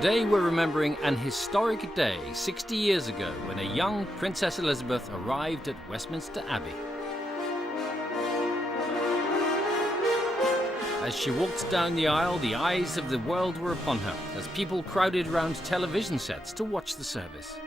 Today we're remembering an historic day 60 years ago when a young Princess Elizabeth arrived at Westminster Abbey. As she walked down the aisle, the eyes of the world were upon her as people crowded around television sets to watch the service.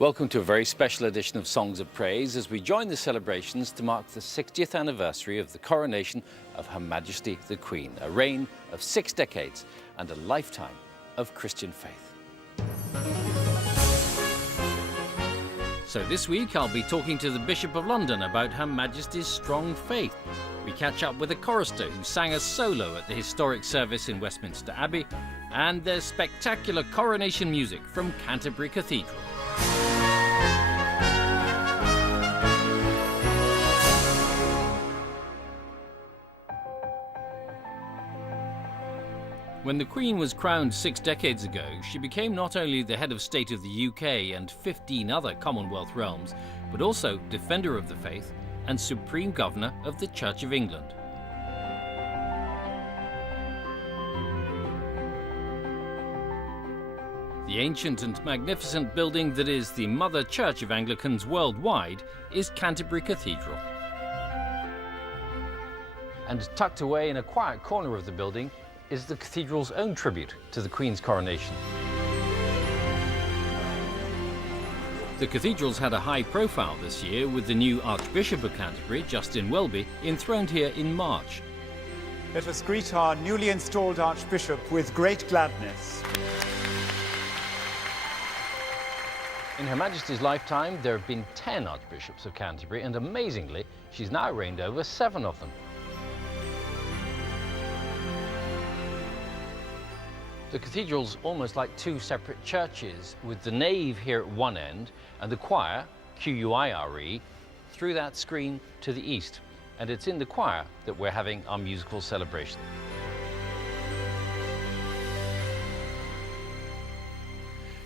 Welcome to a very special edition of Songs of Praise as we join the celebrations to mark the 60th anniversary of the coronation of Her Majesty the Queen, a reign of 6 decades and a lifetime of Christian faith. So this week I'll be talking to the Bishop of London about Her Majesty's strong faith. We catch up with a chorister who sang a solo at the historic service in Westminster Abbey, and there's spectacular coronation music from Canterbury Cathedral. When the Queen was crowned 6 decades ago, she became not only the head of state of the UK and 15 other Commonwealth realms, but also Defender of the Faith and Supreme Governor of the Church of England. The ancient and magnificent building that is the Mother Church of Anglicans worldwide is Canterbury Cathedral. And tucked away in a quiet corner of the building is the cathedral's own tribute to the Queen's coronation. The cathedral's had a high profile this year, with the new Archbishop of Canterbury, Justin Welby, enthroned here in March. Let us greet our newly installed Archbishop with great gladness. In Her Majesty's lifetime, there have been 10 Archbishops of Canterbury, and amazingly, she's now reigned over 7 of them. The cathedral's almost like 2 separate churches, with the nave here at one end and the choir, Q-U-I-R-E, through that screen to the east. And it's in the choir that we're having our musical celebration.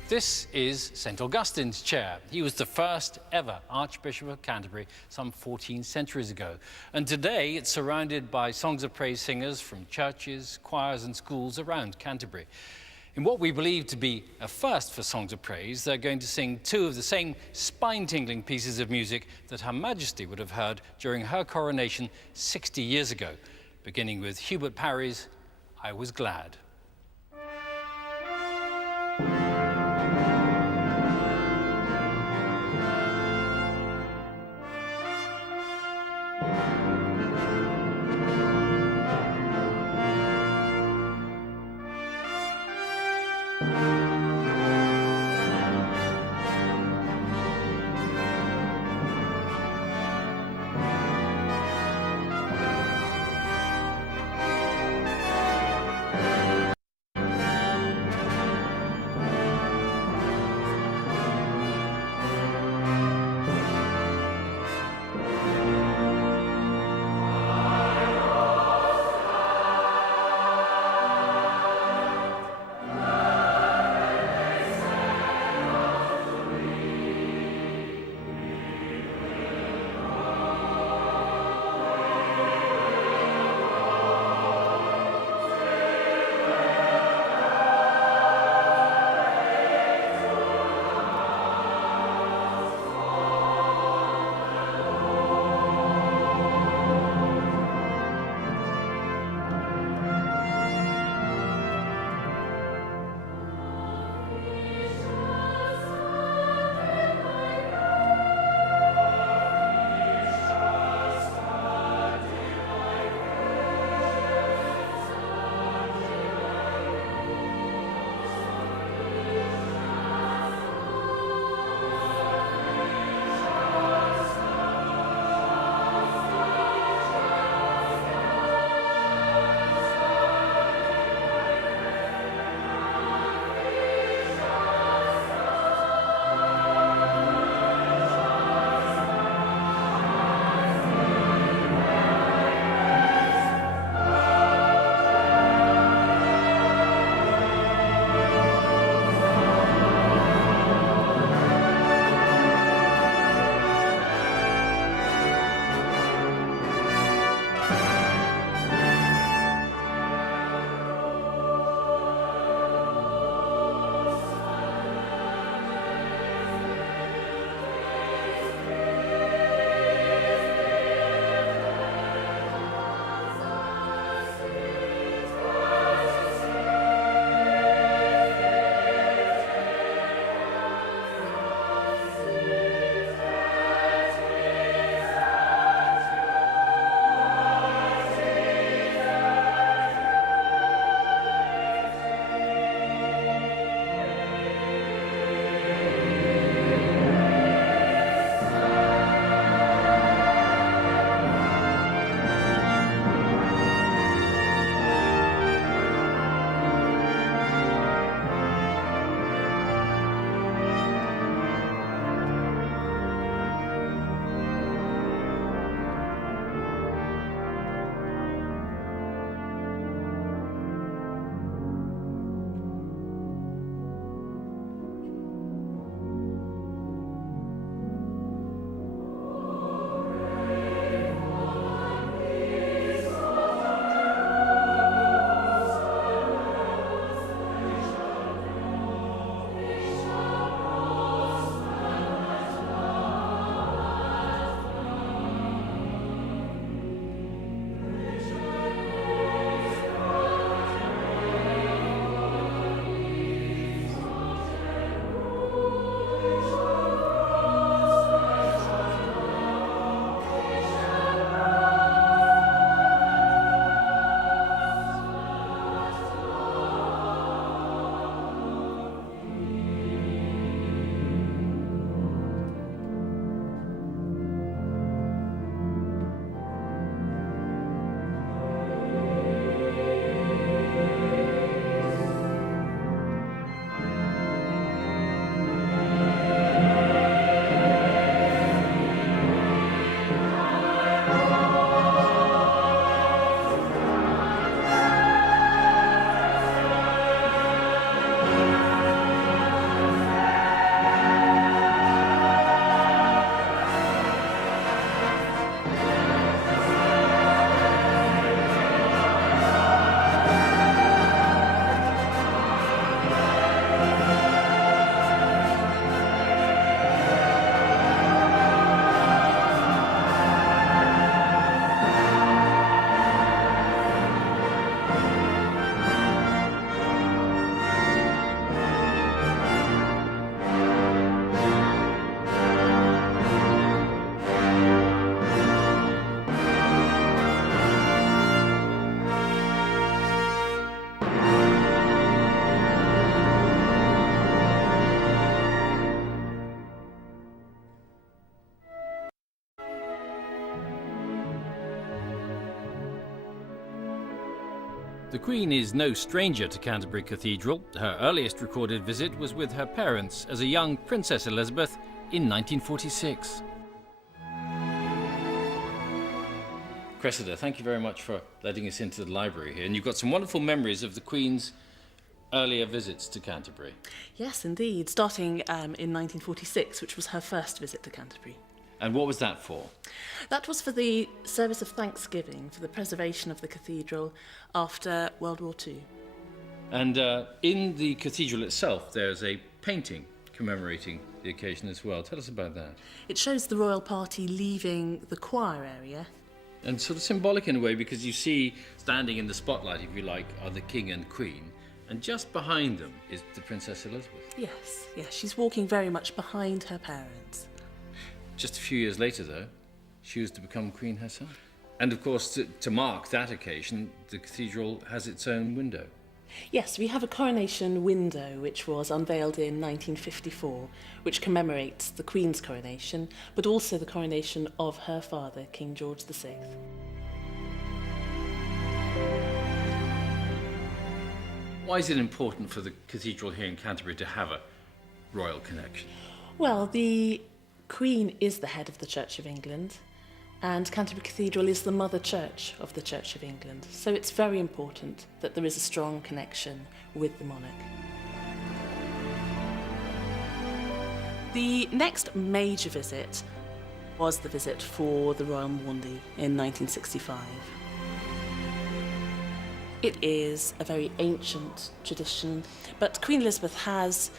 This is St. Augustine's chair. He was the first ever Archbishop of Canterbury some 14 centuries ago. And today it's surrounded by songs of praise singers from churches, choirs and schools around Canterbury. In what we believe to be a first for Songs of Praise, they're going to sing 2 of the same spine-tingling pieces of music that Her Majesty would have heard during her coronation 60 years ago, beginning with Hubert Parry's I Was Glad. The Queen is no stranger to Canterbury Cathedral. Her earliest recorded visit was with her parents as a young Princess Elizabeth in 1946. Cressida, thank you very much for letting us into the library here. And you've got some wonderful memories of the Queen's earlier visits to Canterbury. Yes, indeed, starting in 1946, which was her first visit to Canterbury. And what was that for? That was for the service of thanksgiving for the preservation of the cathedral after World War II. And in the cathedral itself, there's a painting commemorating the occasion as well. Tell us about that. It shows the royal party leaving the choir area. And sort of symbolic in a way, because you see standing in the spotlight, if you like, are the King and Queen. And just behind them is the Princess Elizabeth. Yes, she's walking very much behind her parents. Just a few years later, though, she was to become Queen herself. And of course, to mark that occasion, the cathedral has its own window. Yes, we have a coronation window which was unveiled in 1954, which commemorates the Queen's coronation, but also the coronation of her father, King George VI. Why is it important for the cathedral here in Canterbury to have a royal connection? Well, the Queen is the head of the Church of England, and Canterbury Cathedral is the mother church of the Church of England. So it's very important that there is a strong connection with the monarch. The next major visit was the visit for the Royal Maundy in 1965. It is a very ancient tradition, but Queen Elizabeth has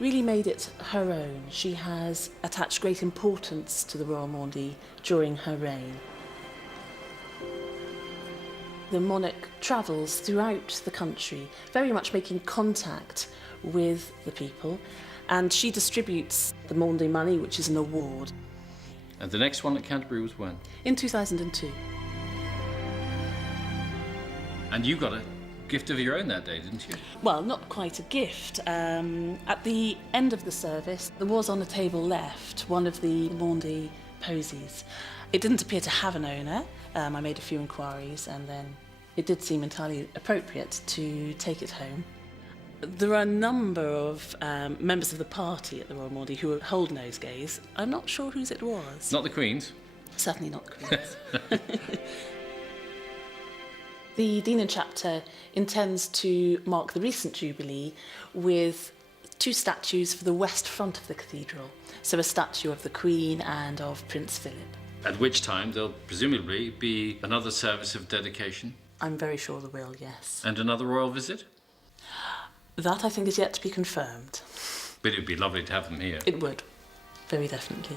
really made it her own. She has attached great importance to the Royal Maundy during her reign. The monarch travels throughout the country, very much making contact with the people, and she distributes the Maundy money, which is an award. And the next one at Canterbury was when? In 2002. And you got a gift of your own that day, didn't you? Well, not quite a gift. At the end of the service, there was on a table left one of the Maundy posies. It didn't appear to have an owner. I made a few inquiries, and then it did seem entirely appropriate to take it home. There are a number of members of the party at the Royal Maundy who hold nosegays. I'm not sure whose it was. Not the Queen's? Certainly not the Queen's. The Dean and Chapter intends to mark the recent Jubilee with two statues for the west front of the cathedral. So a statue of the Queen and of Prince Philip. At which time there'll presumably be another service of dedication. I'm very sure there will, yes. And another royal visit? That, I think, is yet to be confirmed. But it would be lovely to have them here. It would, very definitely.